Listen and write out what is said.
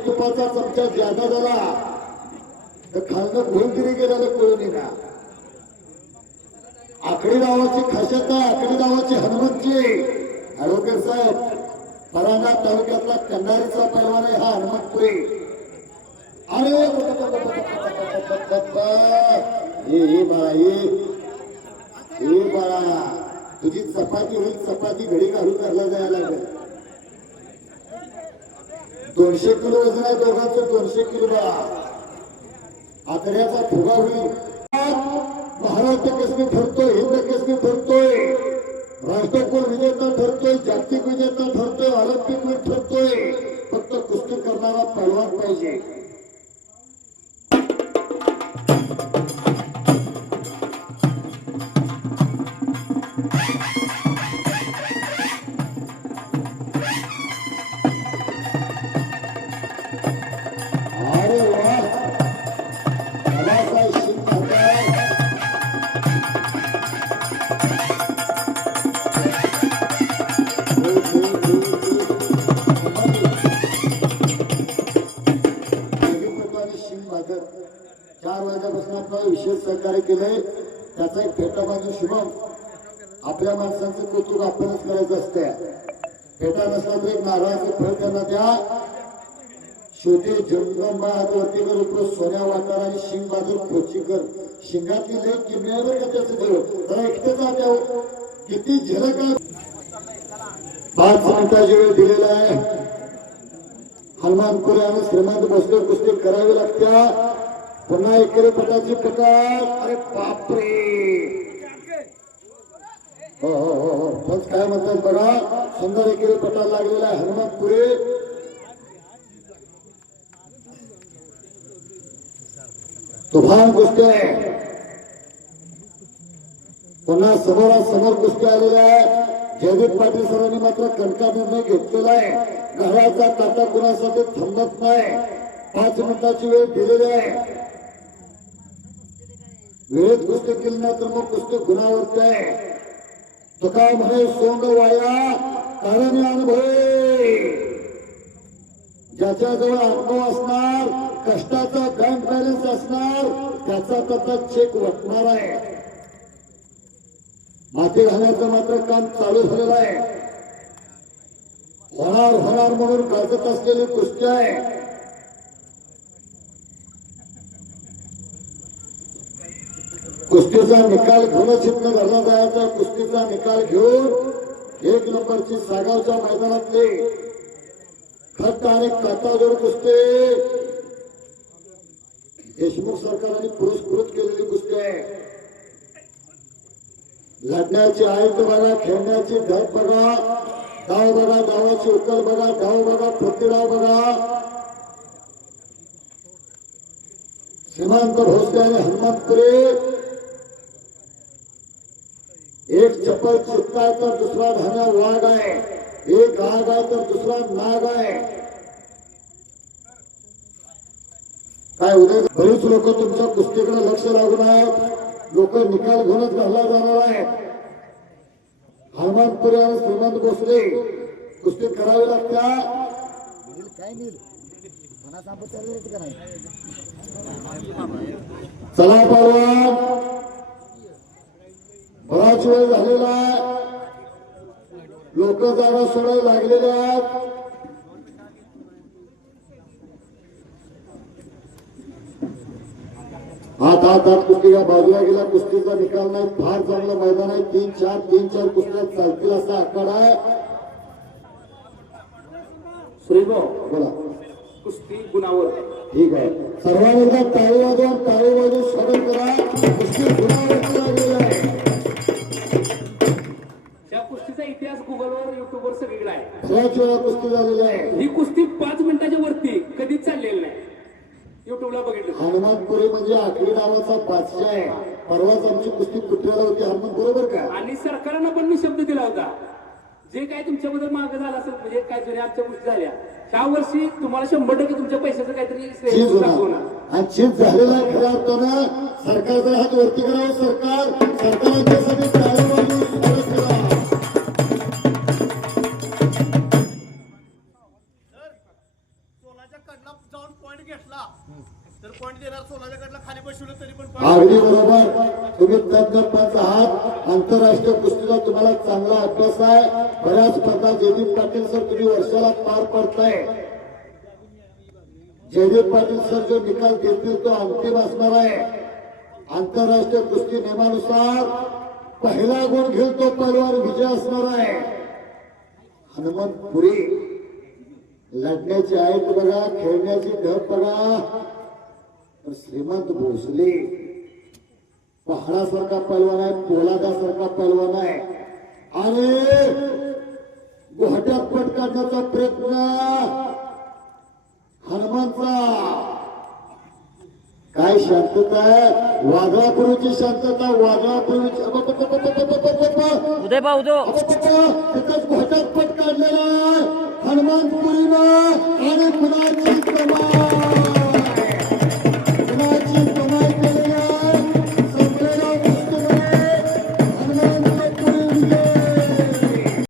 एक तुपाचा चमचा ज्यादा झाला तर खालनं भूलगिरी गेल्याला कळून येणार आकडी नावाची खाशात आकडी नावाची हनुमंतची. ऍडव्होकेट साहेब परांडा तालुक्यातला कंधारीचा पैलवान आहे हा हनुमंतपुरी. अरे ये बाळा ये बाळा तुझी चपाती होईल चपाती घडी घालून करायला जायला लागेल. दोनशे किलो वजन आहे दोघांचं दोनशे किलो आदऱ्याचा फुगा होईल. महाराष्ट्र केसरी ठरतोय हिंद केसरी ठरतोय. राष्ट्रकुल विजेता ठरतोय जागतिक विजेता चार विशेष सहकार्य केले त्याचा एक फेटा बांधून शुभम. आपल्या माणसांचं कौतुक आपणच करायचं असतं फेटा नसला तरी एक नारळाचं फळ त्यांना द्या. शेवटी जंगम हातवरतीकर उपरो सोन्या वाटार आणि शिंग बहादूर खोचीकर शिंगातली लय किमयावर का त्याचं देव? जरा एकटेच आत्या किती झलक पाच मिनिटाची वेळ दिलेला आहे. हनुमानपुरे आणि श्रीमंत भोसले कुस्ती करावी लागत्या. पुन्हा एकेरी पटाची पटार अरे बापरे. हो हो हो हो. पंच काय म्हणतात बघा? सुंदर एकेरी पटा लागलेला आहे हनुमानपुरे. तुफान कुस्ती आहे. पुन्हा समोरासमोर कुस्ती आलेल्या आहेत. जयदीप पाटील सरांनी मात्र कणका निर्णय घेतलेला आहे. घराचा काटा कुणासाठी थांबत नाही. पाच मिनिटाची वेळ दिलेली आहे. वेळेत पुस्तक केली नाही तर मग पुस्तक गुणावरत आहे तुका म्हणे सोंग वाया कारण अनुभव ज्याच्याजवळ अनुभव असणार कष्टाचा बँक बॅलन्स असणार त्याचा त्याचा चेक वटणार आहे. माती घालण्याचं मात्र काम चालू झालेलं आहे. होणार होणार म्हणून गाजत असलेली कुस्ती आहे. कुस्तीचा निकाल घेऊनच इथनं घरला जायचा. कुस्तीचा निकाल घेऊन एक नंबरची सागावच्या मैदानातले खट्ट आणि काटाजोड कुस्ती. देशमुख सरकारने पुरस्कृत केलेली कुस्ती आहे. लढण्याची आयत बघा खेळण्याची धप बघा. धाव बघा धावाची उकल बघा धाव बघा प्रतिडाव बघा. श्रीमंत भोसले आणि हनुमंतपुरे. एक चप्पल चित्ता आहे तर दुसरा धान्या वाघ आहे. एक आग आहे तर दुसरा नाग आहे. काय उद्या बरीच लोक तुमच्या कुस्तीकडे लक्ष लागून आहेत. लोक निकाल घेऊनच घालला जाणार आहेत. हनुमानपुरे आणि श्रीमंत भोसले कुस्ती करावी लागत्या? काय नील मना सांगत नाही चला परवा बराच वेळ झालेला आहे जागा सोडायला लागलेले आहेत. हात हात हात कुस्ती या बाजूला गेला कुस्तीचा निकाल नाही फार चांगलं मैदान आहे. तीन चार तीन चार कुस्त्या चालतील असा आकडा आहे. श्रीभाऊ बोला. कुस्ती गुणावर. ठीक आहे. सर्वांनी एकदा टाळी वाजवा टाळी वाजवून स्वागत करा. कुस्ती गुणावरती इतिहास गुगलवर युट्यूबवर सगळीकडे आहे. बऱ्याच वेळा कुस्ती झालेली आहे. ही कुस्ती पाच मिनिटाच्या वरती कधीच चाललेली नाही. युट्यूबला बघितलं. हनुमानपुरी म्हणजे आखरी नावाचा बादशाह आहे. परवाच आमची कुस्ती कुठल्याला होती हनुमान बरोबर का? आणि सरकारनं पण मी शब्द दिला होता. जे काय तुमच्याबद्दल मागं झालं असेल म्हणजे काय जुन्या आमच्या गोष्टी झाल्या ह्या वर्षी तुम्हाला शंभर टक्के तुमच्या पैशाचं काहीतरी श्रेय चीज दाखवणार होणार आणि चीज झालेला खऱ्या अर्थानं सरकारचा हात वरती करावं सरकार. वाजवून अगदी बरोबर. तुम्ही आंतरराष्ट्रीय कुस्तीला तुम्हाला चांगला अभ्यास आहे. बऱ्याच स्पर्धा जयदीप पाटील सर तुम्ही वर्षाला पार पडताय. जयदीप पाटील सर जो निकाल घेतील तो अंतिम असणार आहे. आंतरराष्ट्रीय कुस्ती नियमानुसार पहिला गुण घेऊन तो पहिल्यावर विजय असणार आहे. हनुमंतपुरी लढण्याची आहेत बघा खेळण्याची ढब बघा पण श्रीमंत भोसले पहाडासारखा पैलवान आहे पोलादासारखा पैलवान आहे आणि गोहट्यात पट काढण्याचा प्रयत्न हनुमानचा काय शांतता आहे वाघापूर्वीची शांतता अबब. उदय भाऊ तिथंच घोटात पट काढलेला आहे हनुमान पुरी में